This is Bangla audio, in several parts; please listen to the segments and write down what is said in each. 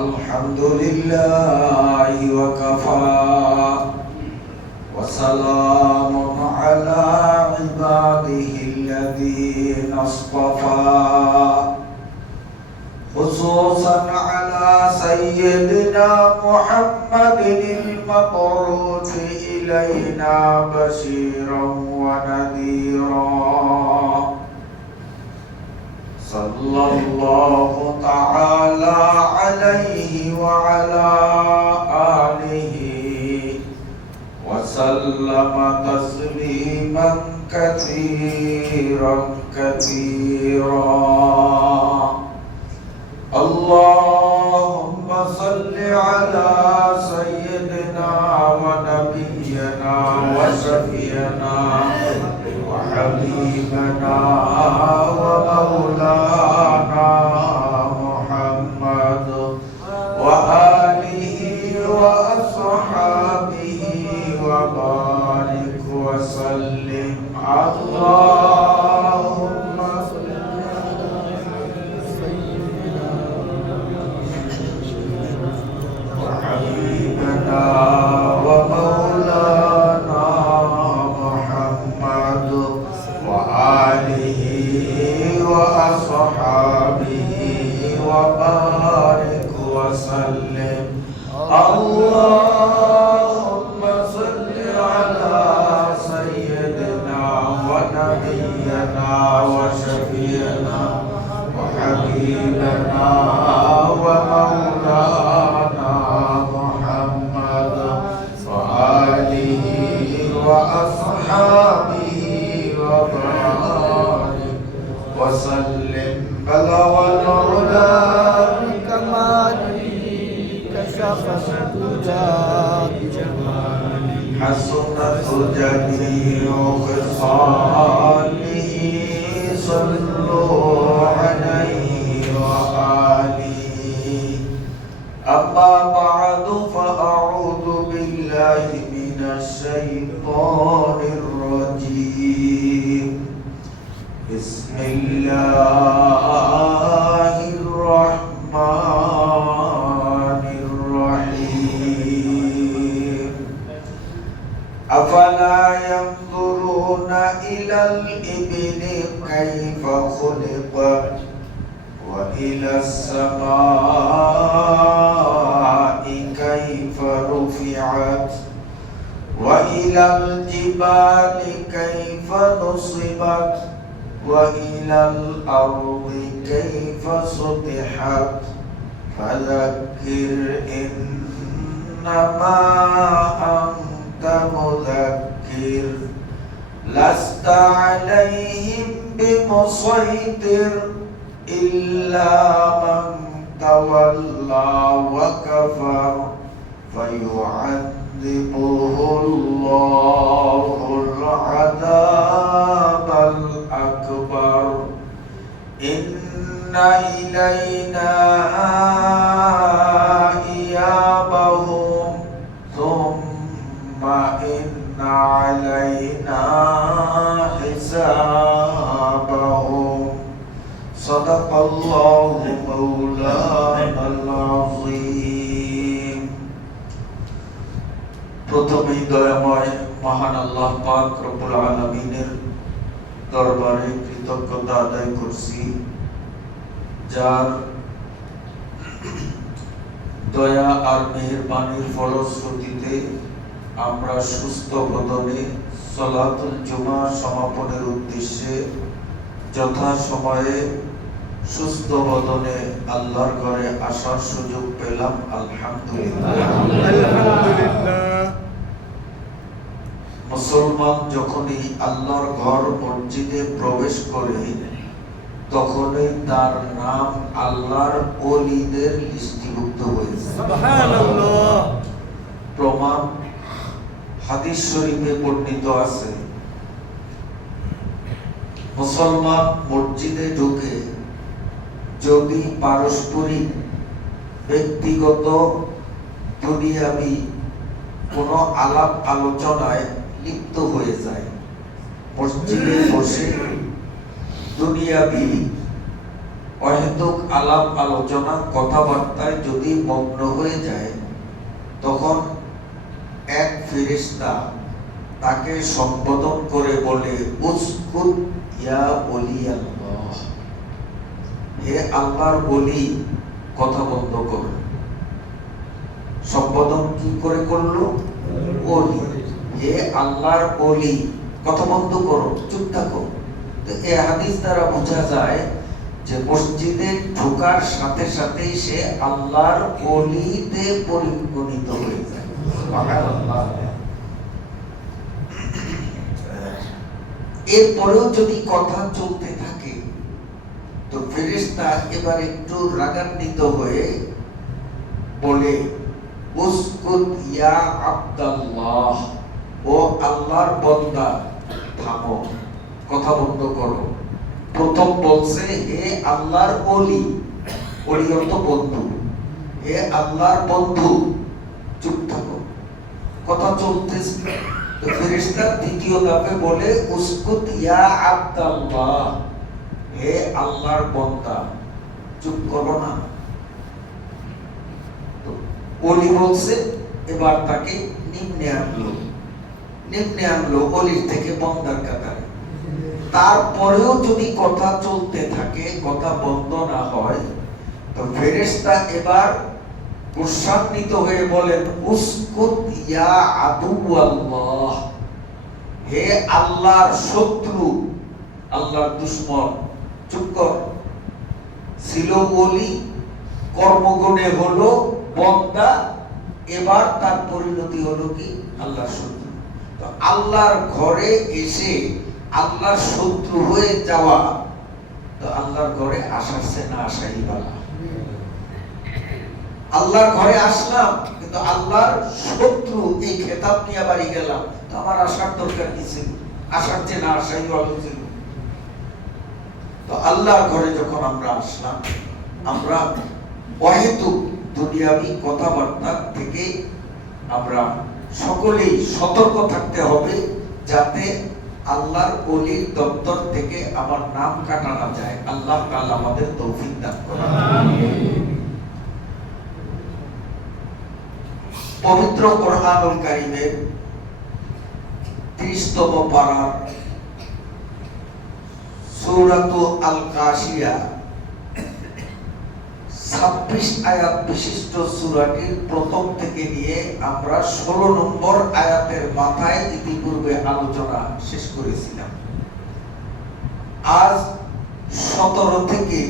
الحمد لله وكفى وسلام على عباده الذين اصطفى خصوصا على سيدنا محمد المبعوث إلينا بشيرا ونذيرا صلى الله تعالى عليه وعلى آله وسلم تسليما كثيرا اللهم صل على سيدنا ونبينا وشفينا وحبيبنا ومولانا محمد وآله وأصحابه وبارك وسلم اللهم صل على سيدنا وحبيبنا ومولانا محمد وآله وأصحابه وبارك وسلم اللهم صل على سيدنا ونبينا وشفينا وحبيبنا ومولانا محمد وآله وأصحابه وبارك وسلم بلغ العلا بكماله كشف الدجى بجماله حسنت جميع خصاله صلوا عليه وآله أما بعد فأعوذ بالله من الشيطان الرجيم بسم الله الرحمن الرحيم أفلا ينظرون إلى الإبل كيف خلقت وإلى السماء كيف رفعت وإلى الجبال كيف نصبت وإلى الأرض كيف سطحت فذكر إنما أنت مذكر لست عليهم بمسيطر إلا من تولى وكفر فيعذبه الله العذاب الأكبر إن إلينا إيابهم ثم إن علينا حسابهم صدق الله مولانا العظيم প্রথমেই দয়াময় মহান আল্লাহ পাক রব্বুল আলামিনের দরবারে কৃতজ্ঞতা আদায় করছি যার দয়া আর মেহেরবানির ফলশ্রুতিতে আমরা সুস্থ বদনে সালাতুল জুমা সমাপনের উদ্দেশ্যে যথাসময়ে সুস্থ বদনে আল্লাহর ঘরে আসার সুযোগ পেলাম আলহামদুলিল্লাহ। মুসলমান যখনই আল্লাহর ঘর মসজিদে প্রবেশ করে তখনই তার নাম আল্লাহর ওলিদের লিস্টিভুক্ত হয়েছে। সুবহানাল্লাহ। প্রমাণ হাদিস শরীফে বর্ণিত আছে, মুসলমান মসজিদে ঢুকে যদি পারস্পরিক ব্যক্তিগত দুনিয়াবি কোনো আলাপ আলোচনায় লিপ্ত হয়ে যায়, মসজিদে বসে দুনিয়াবি অহেতুক আলাপ আলোচনা কথাবার্তায় যদি মগ্ন হয়ে যায়, তখন এক ফেরেশতা তাকে সম্বোধন করে বলে, উসকুত ইয়া ওলি আল্লাহ, হে আল্লাহর ওলি, কথা বন্ধ করো। সম্বোধন কি করে করলো? ওলি, হে আল্লাহর ওলি, কথা বন্ধ করো, চুপ থাকো। তো এই হাদিস দ্বারা বোঝা যায় যে মসজিদে ঢোকার সাথে সাথে সে আল্লাহর ওলিতে পরিগণিত হয়ে যায়। সুবহানাল্লাহ। এরপরেও যদি কথা চলতে থাকে, তো ফেরেশতা এবার একটু রাগান্বিত হয়ে বলে, উসকুত ইয়া আব্দাল্লাহ, ও আল্লাহর বান্দা, থামো, কথা বন্ধ করো। প্রথম বলছে, হে আল্লাহর ওলি, ওলি অর্থ বন্ধু, হে আল্লাহর বন্ধু, চুপ থাকো, কথা চলতেছে। তো ফেরেশতা দ্বিতীয় ধাপে বলে, উসকুত ইয়া আব্দাল্লাহ, হে আল্লাহর বান্দা, চুপ করো না। তো ওলি বলছে, এবার তাকে নিম্নে আনলো ওলির থেকে বান্দার কাতারে। তারপরেও যদি কথা চলতে থাকে, কথা বন্ধ না হয়, তো ফেরেশতা এবার উৎসাহিত হয়ে বলেন, উসকুত ইয়া আদুওয়াল্লাহ, হে আল্লাহর শত্রু, আল্লাহর দুশমন, চুপ কর। ছিল ওলি, কর্মগুণে হলো বান্দা, এবার তার পরিণতি হলো কি? আল্লাহর শত্রু। তো আল্লাহর ঘরে এসে আল্লাহর শত্রু হয়ে যাওয়া, তো আল্লাহর ঘরে আসার সে না আসাই বালা। আল্লাহর ঘরে আসলাম, কিন্তু আল্লাহর শত্রু এই খেতাব নিয়ে বাড়ি গেলাম, তো আমার আসার দরকার কি ছিল? আসার চেয়ে না আসাই ভালো ছিল। তো আল্লাহর ঘরে যখন আমরা আসলাম, আমরা অহেতুক দুনিয়াবি কথাবার্তা থেকে আমরা সকলেই সতর্ক থাকতে হবে, যাতে আল্লাহর ওলির দপ্তর থেকে আমার নাম কাটা না যায়। আল্লাহ তাআলা আমাদের তৌফিক দান করুন। পবিত্র কোরআনুল কারীমের 30তম পারার সূরাতুল আল-কাশিয়া 26 আয়াত বিশিষ্ট সূরাটির প্রথম থেকে নিয়ে আমরা 16 নম্বর আয়াতের মাথায় ইতিপূর্বে আলোচনা শেষ করেছিলাম। আজ 17 থেকে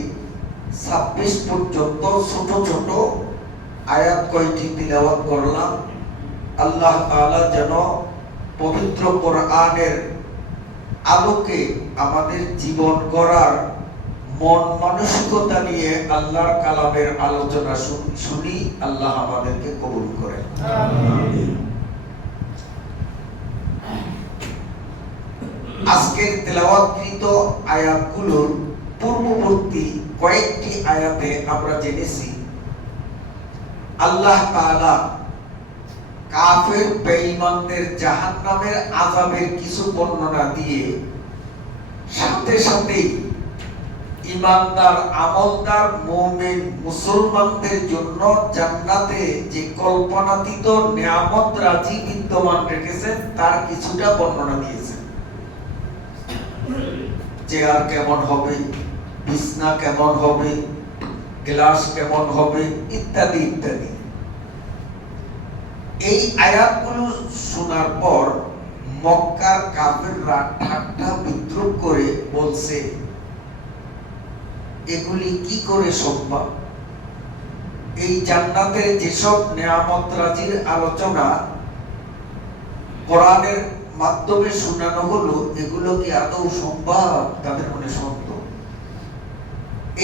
26 পর্যন্ত ছোট ছোট আয়াত কয়টি তিলাওয়াত করলাম। আল্লাহ তাআলা যেন পবিত্র কোরআনের আলোকে আমাদের জীবন গড়ার মন মানসিকতা নিয়ে আল্লাহর কালামের আলোচনা শুনি। আল্লাহ আমাদেরকে কবুল করেন। আজকের তেলাওয়াতকৃত আয়াতগুলোর পূর্ববর্তী কয়েকটি আয়াতে আমরা জেনেছি আল্লাহ তাআলা কাফের বেঈমানদের জাহান্নামের আযাবের কিছু বর্ণনা দিয়ে সাথে সাথে ঈমানদার আমলদার মুমিন মুসলমানদের জন্য জান্নাতে যে কল্পনাতীত নিয়ামত রাজি বিদ্যমান রেখেছেন তার কিছুটা বর্ণনা দিয়েছেন। চেয়ার কেমন হবে, বিছনা কেমন হবে, গ্লাস কেমন হবে, ইত্যাদি ইত্যাদি। এই আয়াতগুলো শোনার পর মক্কার কাফেররা ঠাট্টা বিদ্রূপ করে বলছে, এগুলি কি করে সম্ভব? এই জান্নাতের যেসব নিয়ামত রাজির আলোচনা কোরআনের মাধ্যমে শোনানো হলো, এগুলো কি আদৌ সম্ভব? তাদের মনে সন্দেহ।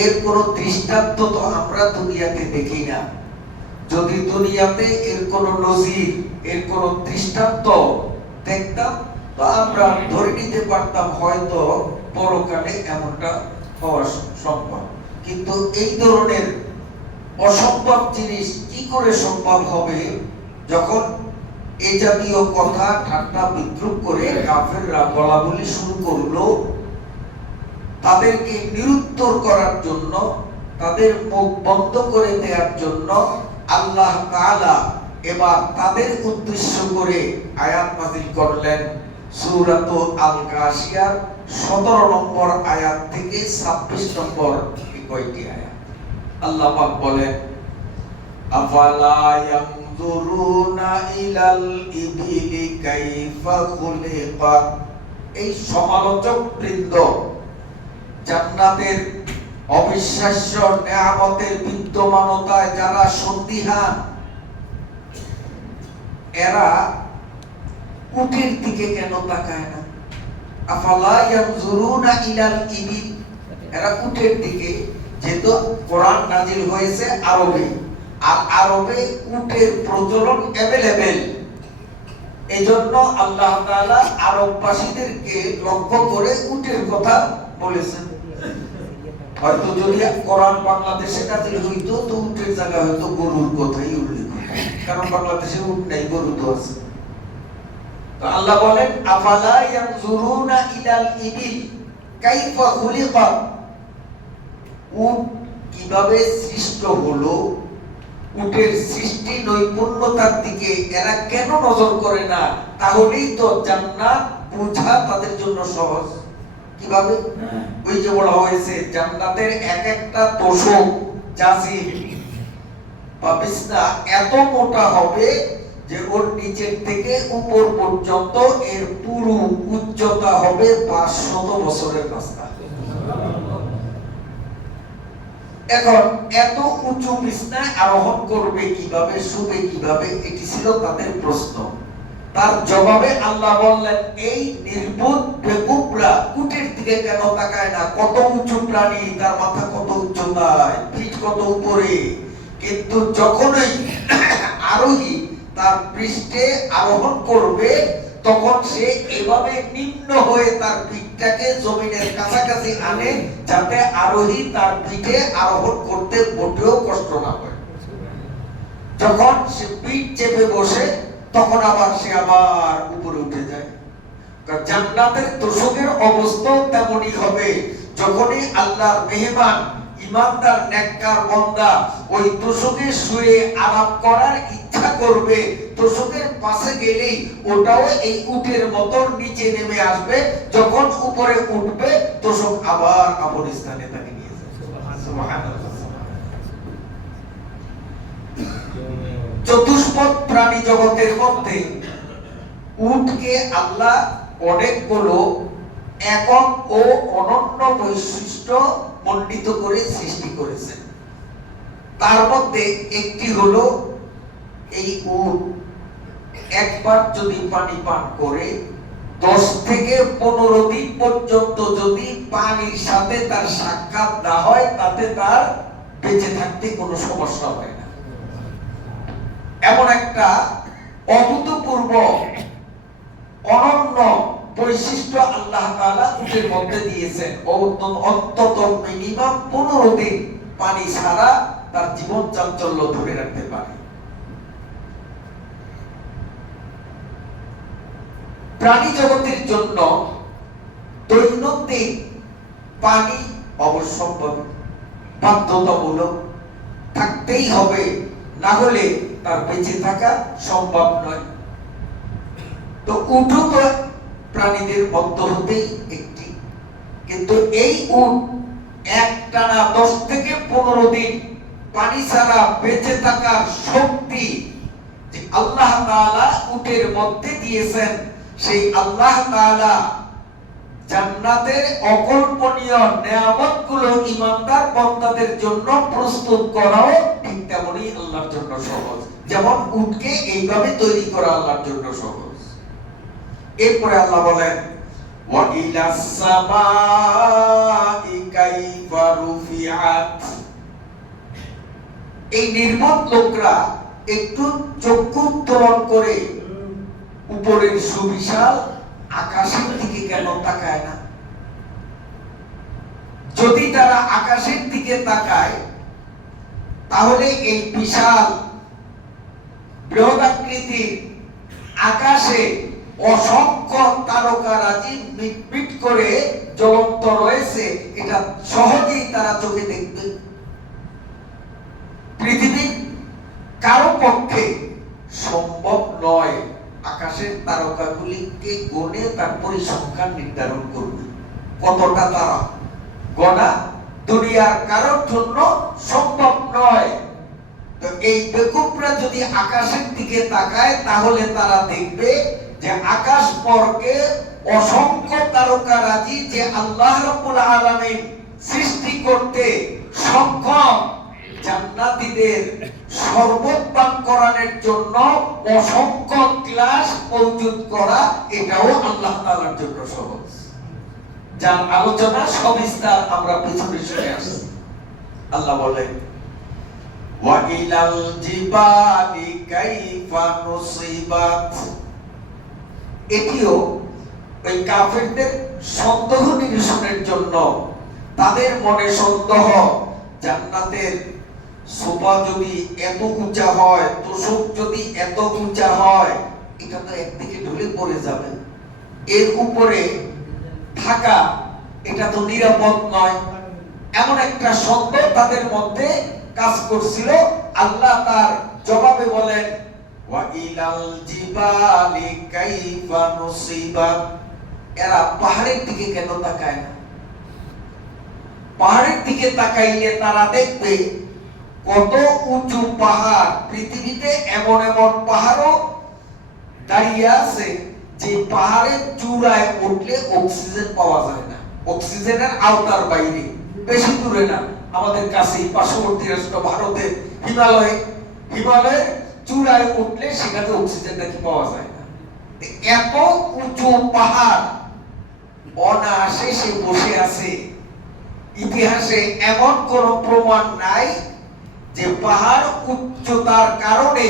এর কোনো দৃষ্টান্ত তো আমরা দুনিয়াতে দেখি না। যদি দুনিয়াতে এর কোনো নজির, এর কোনো দৃষ্টান্ত দেখতাম, তো আমরা ধরে নিতে পারতাম হয়তো পরকালে এমনটা হওয়া সম্ভব। কিন্তু এই ধরনের অসম্ভব জিনিস কি করে সম্ভব হবে? যখন এই জাতীয় কথা ঠাট্টা বিদ্রূপ করে কাফেররা বলা বলি শুরু করলো, তাদেরকে নিরুত্তর করার জন্য, তাদের মুখ বন্ধ করে দেওয়ার জন্য আল্লাহ তাআলা এবার তাদের উদ্দেশ্য করে আয়াত নাযিল করলেন। সূরাত আল গাশিয়ার 17 নম্বর আয়াত থেকে 26 নম্বর এই কয়টি আয়াত। আল্লাহ পাক বলেন, আফালা ইয়ানজুরুনা ইলাল ইবিলি কাইফা খুলিকাত। এই সমালোচক বৃন্দ জান্নাতের অবিশ্বাস্য নেয়ামতের বিদ্যমানতায় যারা সন্দিহান, এরা উটের দিকে কেন তাকায় না? আফালা ইয়ানজুরুনা ইলাল ইবিল, এরা উটের দিকে, যেহেতু কোরআন নাজিল হয়েছে আরবে, আর আরবে উটের প্রচলন অ্যাভেলেবেল, এজন্য আল্লাহ তাআলা আরববাসীদেরকে লক্ষ্য করে উটের কথা বলেছেন। হয়তো যদি কোরআন বাংলাদেশে নাজিল হইতো তো উটের জায়গা হয়তো গরুর কথাই উল্লেখ হতো, কারণ বাংলাদেশে উট নাই, গরু তো আছে। তো আল্লাহ বলেন, আফালা ইয়ানজুরুনা ইলাল ইবিল কাইফা খুলিকাত, উট কিভাবে সৃষ্ট হলো, উটের সৃষ্টি নৈপুণ্যতার দিকে এরা কেন নজর করে না? তাহলেই তো জান্নাত বোঝা তাদের জন্য সহজ। কিভাবে? ওই যে বলা হয়েছে জান্নাতের এক একটা তোষক জাজির বা বিছনা এত মোটা হবে যে ওর নিচের থেকে উপর পর্যন্ত এর পুরো উচ্চতা হবে 500 বছরের রাস্তা। এখন এত উঁচু বিছনায় আরোহণ করবে কিভাবে, শুবে কিভাবে, এটি ছিল তাদের প্রশ্ন। তার জবাবে আল্লাহ বললেন, এই নির্বোধ বেকুবরা উটের দিকে কেন তাকায় না? কত উঁচু প্রাণী, তার মাথা কত উচ্চতায়, পিঠ কত উপরে, কিন্তু যখনই আরোহী তার পৃষ্ঠে আরোহণ করবে তখন সে এভাবে নিম্ন হয়ে তার পিঠটাকে জমিনের কাছাকাছি আনে, যাতে আরোহী তার পিঠে আরোহণ করতে মোটেও কষ্ট না হয়। যখন সে পিঠ চেপে বসে তখন আবার সে আবার উপরে উঠে যায়। জান্নাতের তোষকের অবস্থা তেমনই হবে। যখনই আল্লাহর মেহমান ইমানদার নেককার বান্দা ওই তোষকে শুয়ে আরাম করার ইচ্ছা করবে, তোষকের পাশে গেলেই ওটাও এই উটের মতো নিচে নেমে আসবে। যখন উপরে উঠবে তোষক আবার আপন স্থানে তাকে নিয়ে যাবে। সুবহানাল্লাহ। চতুষ্পদ প্রাণী জগতের মধ্যে উটকে আল্লাহ অনেকগুলো একক ও অনন্য বৈশিষ্ট্য মণ্ডিত করে সৃষ্টি করেছেন। তার মধ্যে একটি হলো এই উট একবার যদি পানি পান করে 10 থেকে 15 দিন পর্যন্ত যদি পানির সাথে তার সাক্ষাৎ না হয় তাতে তার বেঁচে থাকতে কোনো সমস্যা হয় না। এমন একটা অভূতপূর্ব অনন্য বৈশিষ্ট্য আল্লাহ তাআলা উটের মধ্যে দিয়েছেন। অন্তত মিনিমাম 15 দিন পানি ছাড়া তার জীবন চাঞ্চল্য ধরে রাখতে পারে। প্রাণী জগতের জন্য দৈনন্দিন পানি অবশ্যম্ভাবী, বাধ্যতামূলক, থাকতেই হবে, না হলে তার বেঁচে থাকা সম্ভব নয়। তো উটও তো প্রাণীদের মধ্য হতেই একটি, কিন্তু এই উট একটানা 10 থেকে 15 দিন পানি ছাড়া বেঁচে থাকার শক্তি যে আল্লাহ তাআলা উটের মধ্যে দিয়েছেন, সেই আল্লাহ তাআলা জান্নাতের অকল্পনীয় নেয়ামতগুলো ঈমানদার বান্দাদের জন্য প্রস্তুত করাও ঠিক তেমনই আল্লাহর জন্য সহজ। যেমন উটকে এইভাবে তৈরি করা আল্লাহর জন্য সহজ। এরপরে আল্লাহ বলেন, ওয়া ইলাস সামাই কাইফা রুফিআত। এই নির্বোধ লোকরা একটু চক্ষু উত্তোলন করে উপরের সুবিশাল আকাশের দিকে কেন তাকায় না? যদি তারা আকাশের দিকে তাকায় তাহলে এই বিশাল বৃহদাকৃতির আকাশে অসংখ্য তারকারাজি মিটমিট করে জ্বলন্ত রয়েছে, এটা সহজেই তারা চোখে দেখবে। পৃথিবীর কারো পক্ষে সম্ভব নয় আকাশের তারকাগুলিকে গণে তার পরিসংখ্যান নির্ধারণ করবে কতটা তারা গণা দুনিয়ার কারোর জন্য সম্ভব নয়। তো এই বেকুবরা যদি আকাশের দিকে তাকায় তাহলে তারা দেখবে যে আকাশ পর্কে অসংখ্য তারকারাজি যে আল্লাহ রাব্বুল আলামিন সৃষ্টি করতে সক্ষম, জান্নাতীদের শরবত পান করানোর জন্য অসংখ্য গ্লাস মজুদ করা, এটাও আল্লাহ তাআলার জন্য সহজ। যার আলোচনা সবিস্তার আমরা পিছনে শুনে আসছি। আল্লাহ বলেন ওয়া ইলাল জিবালি কাইফা নুসিবাত। এটিও ওই কাফেরদের সন্দেহ নিরসনের জন্য, তাদের মনে সন্দেহ জান্নাতের সোফা যদি এত উঁচা হয়, তোষক যদি এত উঁচা হয়, এটা তো একদিকে ঢলে পড়ে যাবে, এর উপরে থাকা এটা তো নিরাপদ নয়, এমন একটা সন্দেহ তাদের মধ্যে কাজ করছিল। আল্লাহ তার জবাবে বলেন ওয়া ইলাল জিবালি কাইফা নুসিবাত। এরা পাহাড়ের দিকে কেন তাকায় না? পাহাড়ের দিকে তাকাইলে তারা দেখবে কত উঁচু পাহাড়। পৃথিবীতে এমন এমন পাহাড়ও দাঁড়িয়ে আছে যে পাহাড়ের চূড়ায় উঠলে অক্সিজেন পাওয়া যায় না, অক্সিজেনের আওতার বাইরে, বেশি দূরে না, আমাদের কাছেই পার্শ্ববর্তী রাষ্ট্র ভারতের হিমালয়ের চূড়ায় উঠলে সেখানে অক্সিজেন নাকি পাওয়া যায় না। এত উঁচু পাহাড় অনায়াসে সে বসে আছে। ইতিহাসে এমন কোন প্রমাণ নাই যে পাহাড় উচ্চতার কারণে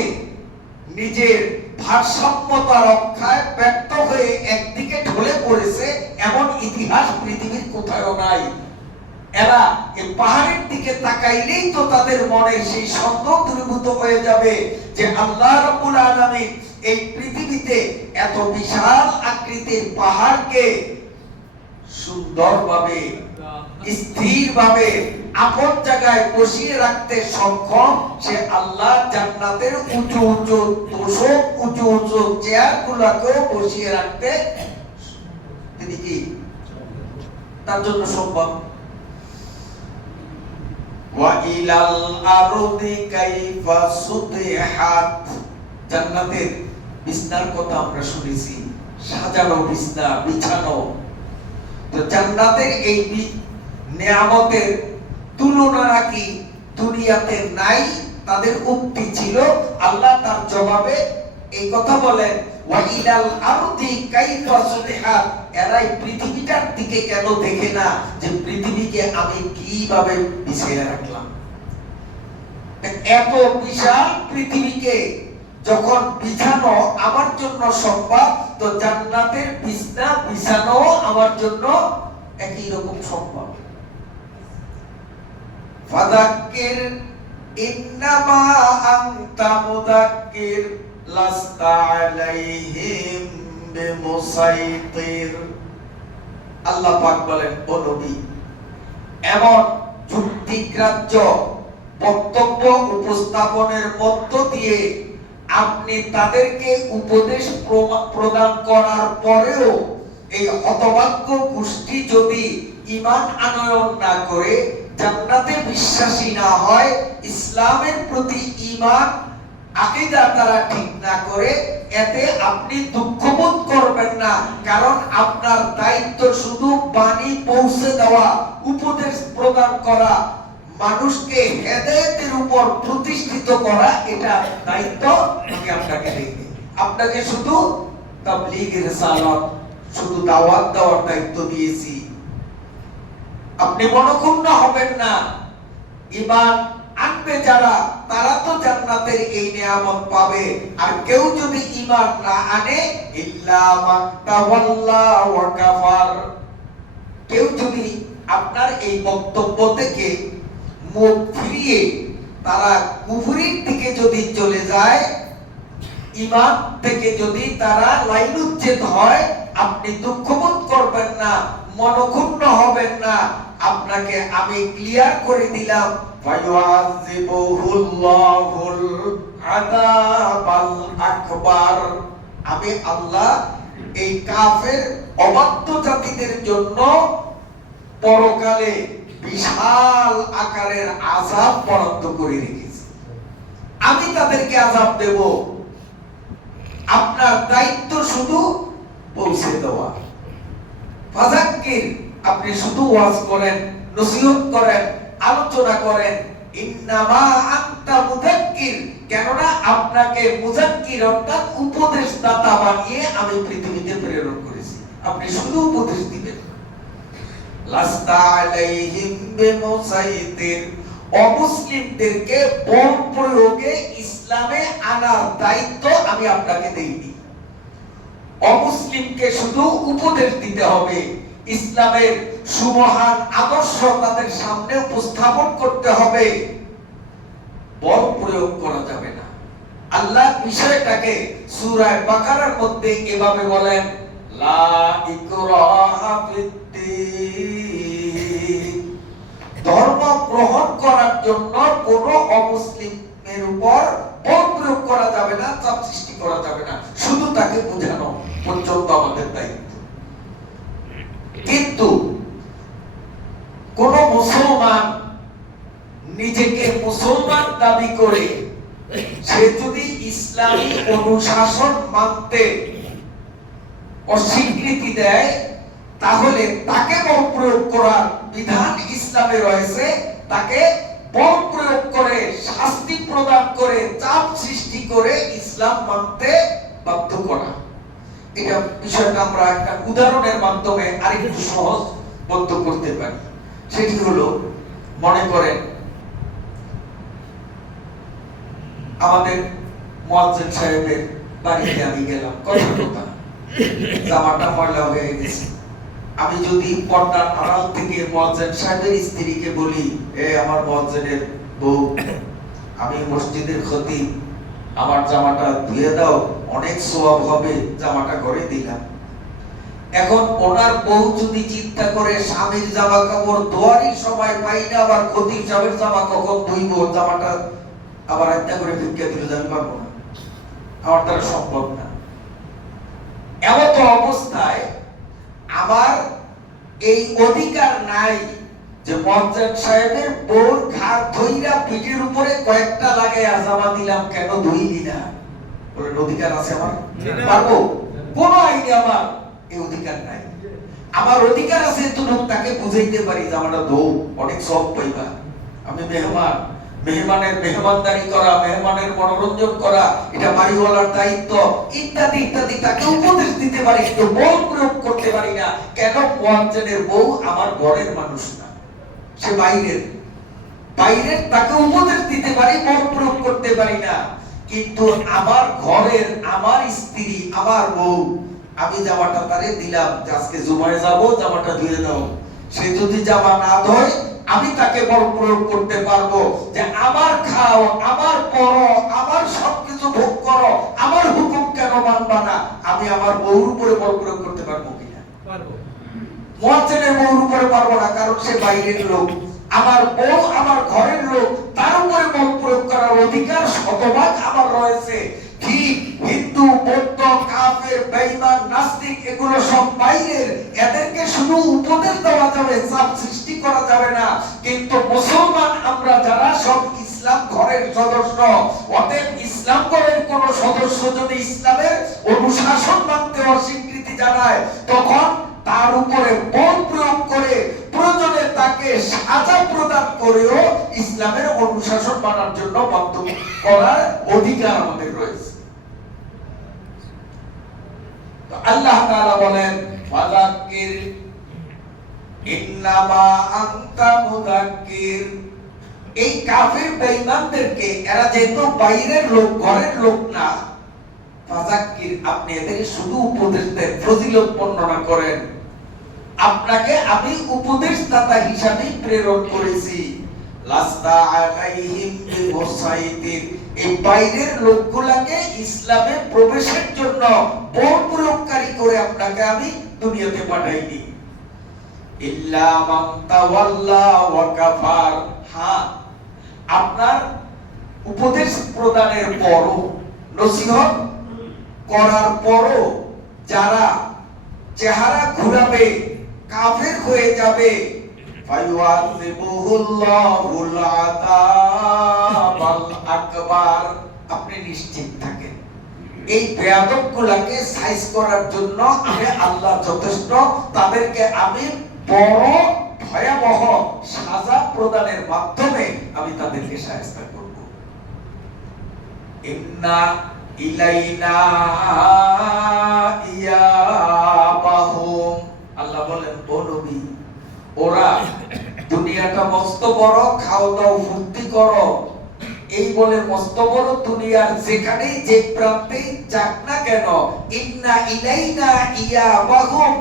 নিজের ভারসাম্যতা রক্ষায় ব্যর্থ হয়ে একদিকে ঢলে পড়েছে, এমন ইতিহাস পৃথিবীর কোথাও নাই। এরা এই পাহাড়ের দিকে তাকাইলেই তো তাদের মনে সেই সন্দেহ দূরীভূত হয়ে যাবে যে আল্লাহ রাব্বুল আলামিন এই পৃথিবীতে এত বিশাল আকৃতির পাহাড়কে সুন্দরভাবে স্থিরভাবে আপন জায়গায় বসিয়ে রাখতে সক্ষম। সে আল্লাহ জান্নাতের উঁচু উঁচু তোষক, উঁচু উঁচু চেয়ারগুলোকেও বসিয়ে রাখতে তিনি কি তার জন্য সম্ভব। ওয়া ইলাল আরদি কাইফা সুতিহাত। জান্নাতের বিছনার কথা আমরা শুনেছি, সাজানো বিছনা, বিছানো। তো জান্নাতের এই নিয়ামতের তুলনা নাকি দুনিয়াতে নাই, তাদের উক্তি ছিল। আল্লাহ তার জবাবে এই কথা বলেন ওয়া ইলাল আরদি কাইফা সুতিহাত। এরাই পৃথিবীটার দিকে কেন দেখে না যে পৃথিবীকে আমি কিভাবে বিছিয়ে রাখলাম। এত বিশাল পৃথিবীকে যখন বিছানো আমার জন্য সম্ভব, তো জান্নাতের বিছনা বিছানো আমার জন্য একই রকম সম্ভব। ফাযাক্কির ইন্নামা আনতা মুযাক্কির লাস্তা আলাইহিম বিমুসাইতির। আল্লাহ পাক বলেন ও নবী, এমন যুক্তিগ্রাহ্য বক্তব্য উপস্থাপনের মধ্য দিয়ে আপনি তাদেরকে উপদেশ প্রদান করার পরেও এই হতভাগ্য গোষ্ঠী যদি ঈমান আনয়ন না করে, জান্নাতে বিশ্বাসী না হয়, ইসলামের প্রতি ঈমান আকীদা তারা ঠিক না করে, এতে আপনি দুঃখবোধ করবেন না। কারণ আপনার দায়িত্ব শুধু বাণী পৌঁছে দেওয়া, উপদেশ প্রদান করা, মানুষকে হেদায়েতের উপর প্রতিষ্ঠিত করা, এটা দায়িত্ব আমি আপনাকে দিই। আপনাকে শুধু তাবলীগ রিসালাত, শুধু দাওয়াত দেওয়ার দায়িত্ব দিয়েছি। আপনি মনক্ষুণ্ণ হবেন না। ঈমান আনবে যারা, তারা তো জান্নাতের এই নিয়ামত পাবে। আর কেউ যদি ঈমান না আনে, ইল্লা মান তাওয়াল্লা ওয়া কাফার, কেউ যদি আপনার এই বক্তব্য থেকে মুখ ফিরিয়ে তারা কুফরির দিকে যদি চলে যায়, ঈমান থেকে যদি তারা লাইলুচ্ছেদ হয়, আপনি দুঃখবোধ করবেন না। মনক্ষুণ্ণ হবেন না, আপনাকে আমি ক্লিয়ার করে দিলাম, ফায়ুআযিবুহুল্লাহুল আযাবাল আকবার। আমি আল্লাহ এই কাফের অবাধ্য জাতিদের জন্য পরকালে বিশাল আকারের আযাব বরাদ্দ করে রেখেছি। আমি তাদেরকে আযাব দেব, আপনার দায়িত্ব শুধু পৌঁছে দেওয়া। ফাযাক্কির, আপনি শুধু ওয়াজ করেন, নসিহত করেন, আলোচনা করেন। ইন্নামা আনতা মুযাক্কির, কেননা আপনাকে মুযাক্কির অর্থাৎ উপদেশদাতা বানিয়ে আমি পৃথিবীতে প্রেরণ করেছি। আপনি শুধু উপদেশ দিবেন। লাস্তা আলাইহিম বিমুসাইতির, অমুসলিমদেরকে বল প্রয়োগে ইসলামে আনার দায়িত্ব আমি আপনাকে দেইনি। অমুসলিমকে শুধু উপদেশ দিতে হবে, ইসলামের সুমহান আদর্শ তাদের সামনে উপস্থাপন করতে হবে, বল প্রয়োগ করা যাবে না। আল্লাহ বিষয়টাকে সূরা বাকারার মধ্যে এভাবে বলেন, লা ইকরাহা ফিদ্দীন, ধর্ম গ্রহণ করার জন্য কোন অমুসলিমের উপর বল প্রয়োগ করা যাবে না, চাপ সৃষ্টি করা যাবে না, শুধু তাকে বোঝানো পর্যন্ত আমাদের দায়িত্ব। কিন্তু কোন মুসলমান নিজেকে মুসলমান দাবি করে সে যদি ইসলামী অনুশাসন মানতে অস্বীকৃতি দেয়, তাহলে তাকে বল প্রয়োগ করার বিধান ইসলামে রয়েছে। তাকে বল প্রয়োগ করে, শাস্তি প্রদান করে, চাপ সৃষ্টি করে ইসলাম মানতে বাধ্য করা। এটা বিষয়টা আমরা একটা উদাহরণের মাধ্যমে আরেকটু সহজ বদ্ধ করতে পারি। সেটি হলো, মনে করেন আমাদের মুয়াজ্জিন সাহেবের বাড়িতে আমি গেলাম, কথা জামাটা ময়লা হয়ে গেছে। আমি যদি পর্দার আড়াল থেকে মুয়াজ্জিন সাহেবের স্ত্রীকে বলি, এ আমার মুয়াজ্জিনের বউ, আমি মসজিদের খতিব, আমার জামাটা ধুয়ে দাও, অনেক সওয়াব হবে, জামাটা করে দিলাম। এখন ওনার বউ যদি চিন্তা করে স্বামীর জামা কাপড় ধোয়ারই সময় পাই না, আবার খতিব সাহেবের জামা কখন ধুইব, জামাটা আবার আত্মা করে ভিক্ষা দিলে আমি পারবো না, আমার দ্বারা সম্ভব না। এমত অবস্থায় আমার এই অধিকার নাই যে মুয়াজ্জিন সাহেবের বউর ঘাড় ধইরা পিঠের উপরে কয়েকটা লাগাইয়া জামা দিলাম, কেন ধুইলি না? বলেন অধিকার আছে আমার? পারবো? কোন আইনে আমার এই অধিকার নাই। আমার অধিকার আছে তুমি তাকে বুঝাইতে পারি জামাটা ধো, অনেক সব পাইবা। আমি মেহমান, মেহমানের মেহমানদারি করা, মেহমানের মনোরঞ্জন করা, এটা বাড়িওয়ালার দায়িত্ব, ইত্যাদি ইত্যাদি তাকে উপদেশ দিতে পারি, কিন্তু বল প্রয়োগ করতে পারি না। কেন? মুয়াজ্জিনের বউ আমার ঘরের মানুষ না, সে বাইরের। বাইরের তাকে উপদেশ দিতে পারি, বল প্রয়োগ করতে পারি না। কিন্তু আমার ঘরের, আমার স্ত্রী, আমার বউ, আমি জামাটা তারে দিলাম যে আজকে জুমায় যাব, জামাটা ধুয়ে দাও। সে যদি জামা না ধোয়, আমি তাকে বল প্রয়োগ করতে পারবো যে আমার খাও, আমার পরো, আমার সবকিছু ভোগ করো, আমার হুকুম কেন মানবা না? আমি আমার বউর উপরে বল প্রয়োগ করতে পারবো কিনা? পারবো। মুয়াজ্জিনের বউর উপরে পারবো না, কারণ সে বাইরের লোক। আমার বউ আমার ঘরের লোক, তার উপরে বল প্রয়োগ করার অধিকার শতভাগ আমার রয়েছে। ঠিক হিন্দু, বৌদ্ধ, কাফের, বেঈমান, নাস্তিক এগুলো সব বাইরের, এদেরকে শুধু উপদেশ দেওয়া যাবে, চাপ সৃষ্টি করা যাবে না। কিন্তু মুসলমান আমরা যারা সব ইসলাম ঘরের সদস্য, অতএব ইসলাম ঘরের কোন সদস্য যদি ইসলামের অনুশাসন মানতে অস্বীকৃতি জানায়, তখন তার উপরে বল প্রয়োগ করে, প্রয়োজনে তাকে সাজা প্রদান করেও ইসলামের অনুশাসন মানার জন্য বাধ্য করার অধিকার আমাদের রয়েছে। আল্লাহ তাআলা বলেন, ফাযাক্কির ইন্নামা আনতা মুযাক্কির। এই কাফির বেঈমানদেরকে, এরা যেহেতু বাইরের লোক, ঘরের লোক না, ফাযাক্কির আপনি এদের শুধু উপদেশ দেন, ফজিলত বর্ণনা করেন। আপনাকে আমি উপদেশদাতা হিসাবে প্রেরণ করেছি। লাস্তা আলাইহিম বিমুসাইতির, এই বাইরের লোকগুলাকে ইসলামে প্রবেশের জন্য বল প্রয়োগকারী করে আপনাকে আমি দুনিয়াতে পাঠাইনি। ইল্লা মান তাওয়াল্লা ওয়া কাফার। হ্যাঁ, আপনার উপদেশ প্রদানের পরও, নসিহত করার পরও যারা চেহারা ঘুরাবে, কাফের হয়ে যাবে, ফায়ুআযিবুহুল্লাহুল আযাবাল আকবার। আপনি নিশ্চিত থাকেন, এই বেয়াদবগুলোকে সাইজ করার জন্য আমি আল্লাহ যথেষ্ট। তাদেরকে আমি বড় ভয়াবহ সাজা প্রদানের মাধ্যমে আমি তাদেরকে শায়েস্তা করব। ইন্না ইলাইনা ইয়াবাহুম। আল্লাহ বলেন, ও নবী, ওরা দুনিয়াটা মস্ত বড়, খাও দাও ফুর্তি করো, এই বলে মস্ত বড় দুনিয়ার যেখানেই যে প্রান্তে যাক না কেন, ইন্না ইলাইনা ইয়াবাহুম,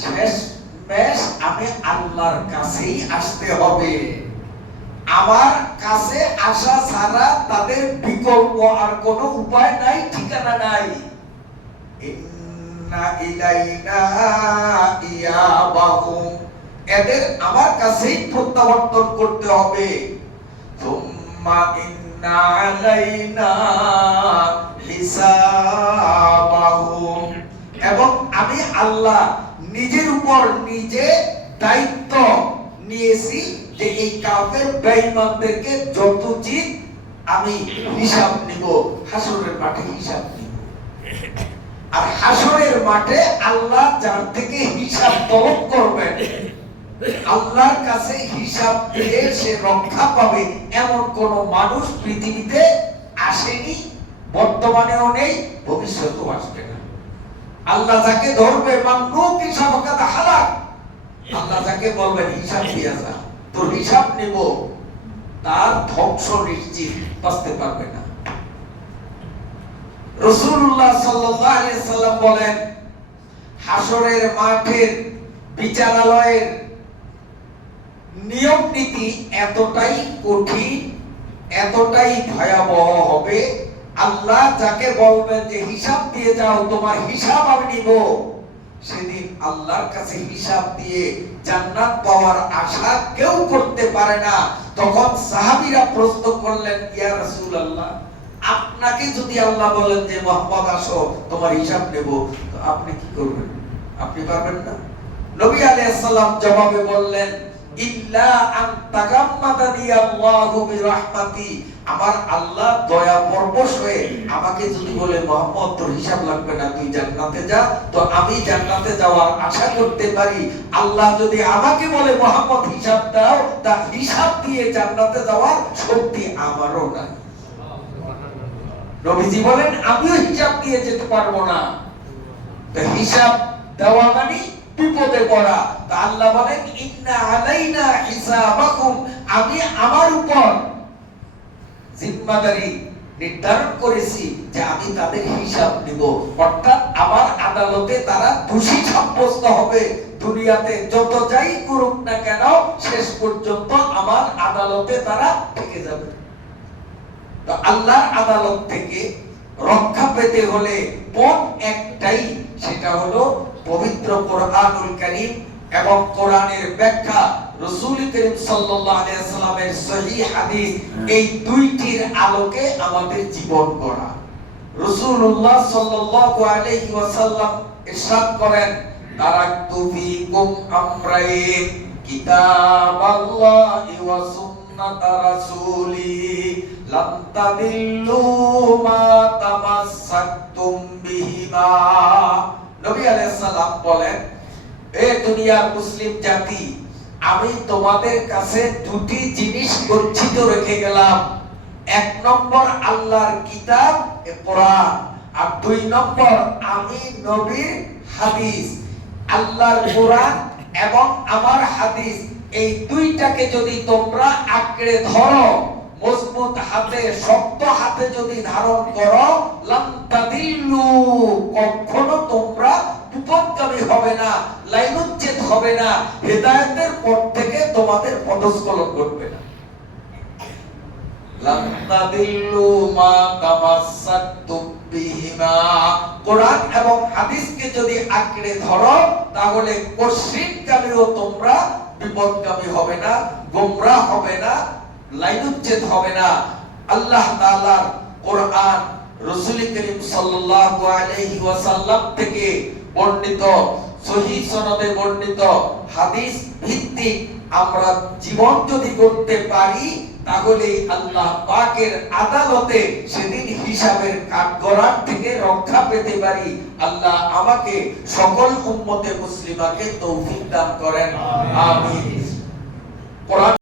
শেষ মেশ আমি আল্লাহর কাছেই আসতে হবে। আমার কাছে আসা ছাড়া তাদের বিকল্প আর কোনো উপায় নাই, ঠিকানা নাই। ইন্না ইলাইনা ইয়াবাহুম, এদের আমার কাছেই প্রত্যাবর্তন করতে হবে। সুম্মা ইন্না আলাইনা হিসাবাহুম, এবং আমি আল্লাহ নিজের উপর নিজে দায়িত্ব নিয়েছি যে এই কাফের বেঈমানদেরকে যতোচিত আমি হিসাব নিব, হাসরের মাঠে হিসাব নিব। আর হাসরের মাঠে আল্লাহ যার থেকে হিসাব তলব করবেন, আল্লাহর কাছে হিসাব দিয়ে সে রক্ষা পাবে, এমন কোন মানুষ পৃথিবীতে আসেনি, বর্তমানেও নেই, ভবিষ্যতেও আসবে না। আল্লাহ যাকে ধরবে, মামনুকি সাফাকাত হালাক, আল্লাহ যাকে বলবেন হিসাব দিয়া যা, তোর হিসাব নিব, তার ধ্বংস নিশ্চিত, বাঁচতে পারবে না। রাসূলুল্লাহ সাল্লাল্লাহু আলাইহি সাল্লাম বলেন, হাসরের মাঠের বিচারালয়ের নিয়ম নীতি এতটাই কঠিন, এতটাই ভয়াবহ হবে, আল্লাহ যাকে বলবেন যে হিসাব দিয়ে যাও, তোমার হিসাব আমি নিব, সেদিন আল্লাহর কাছে হিসাব দিয়ে জান্নাত পাওয়ার আশা কেউ করতে পারে না। তখন সাহাবীরা প্রশ্ন করলেন, ইয়া রাসূলুল্লাহ, আপনাকে যদি আল্লাহ বলেন যে মুহাম্মদ আসো, তোমার হিসাব নেব, তো আপনি কি করবেন? আপনি পারবেন না। নবী আলাইহিস সালাম জবাবে বললেন, ইল্লা আন তাগাম্মাদানি আল্লাহু বিরাহমাতি, আমার আল্লাহ দয়া পরবশ হয়ে আমাকে যদি বলে মুহাম্মদ তোর হিসাব লাগবে না, তুই জান্নাতে যা, তো আমি জান্নাতে যাওয়ার আশা করতে পারি। আল্লাহ যদি আমাকে বলে মুহাম্মদ হিসাব দাও, তা হিসাব দিয়ে জান্নাতে যাওয়ার শক্তি আমারও নাই। নবীজি বলেন, আমিও হিসাব দিয়ে যেতে পারবো না। তো হিসাব দেওয়া মানে বিপদে পড়া। তা আল্লাহ বলেন, ইন্না আলাইনা হিসাবাকুম, আমি আমার উপর জিম্মাদারি নির্ধারণ করেছি যে আমি তাদের হিসাব নিব, অর্থাৎ আমার আদালতে তারা দোষী সাব্যস্ত হবে। দুনিয়াতে যত যাই করুক না কেন, শেষ পর্যন্ত আমার আদালতে তারা থেকে যাবে। তো আল্লাহর আদালত থেকে রক্ষা পেতে হলে পথ একটাই, সেটা হলো পবিত্র কোরআনুল কারীম এবং কোরআনের ব্যাখ্যা, রাসূল করিম সাল্লাল্লাহু আলাইহি ওয়াসাল্লামের সহিহ হাদিস, এই দুইটির আলোকে আমাদের জীবন গড়া। রাসূলুল্লাহ সাল্লাল্লাহু আলাইহি ওয়াসাল্লাম ইরশাদ করেন, তারাকতু ফীকুম আমরাইন, কিতাবাল্লাহি ওয়া সুন্নাতা রাসূলি, লান তাদিল্লু মা তামাসসাকতুম বিহিমা। নবী আলাইহিস সালাম বলেন, এ দুনিয়ার মুসলিম জাতি, আমি তোমাদের কাছে দুটি জিনিস গচ্ছিত রেখে গেলাম। এক নম্বর আল্লাহর কিতাব কোরআন, আর দুই নম্বর আমি নবীর হাদিস। আল্লাহর কোরআন এবং আমার হাদিস, এই দুইটাকে যদি তোমরা আঁকড়ে ধরো, মজবুত হাতে, শক্ত হাতে যদি ধারণ করো, লান তাদিল্লু, কখনো তোমরা বিপদগামী হবে না, লাইনুচ্ছেদ হবে না, হেদায়েতের পথ থেকে তোমাদের পদস্খলন ঘটবে না। লান তাদিল্লু মা তামাসসাকতুম বিহিমা। কোরআন এবং হাদিসকে যদি আঁকড়ে ধরো তাহলে কোশ্চিনকালেও তোমরা বিপদগামী হবে না, গোমরাহ হবে না, লাইনুচ্ছেদ হবে না। আল্লাহ তাআলার কোরআন, রাসূল করিম সাল্লাল্লাহু আলাইহি ওয়াসাল্লাম থেকে বর্ণিত, সহিহ সনদে বর্ণিত হাদিস ভিত্তিক আমরা জীবন যদি করতে পারি তাহলে আল্লাহ পাকের আদালতে সেদিন হিসাবের কাঠগড়ার থেকে রক্ষা পেতে পারি। আল্লাহ আমাকে সকল উম্মতে মুসলিমাকে তৌফিক দান করেন, আমিন। কোরআন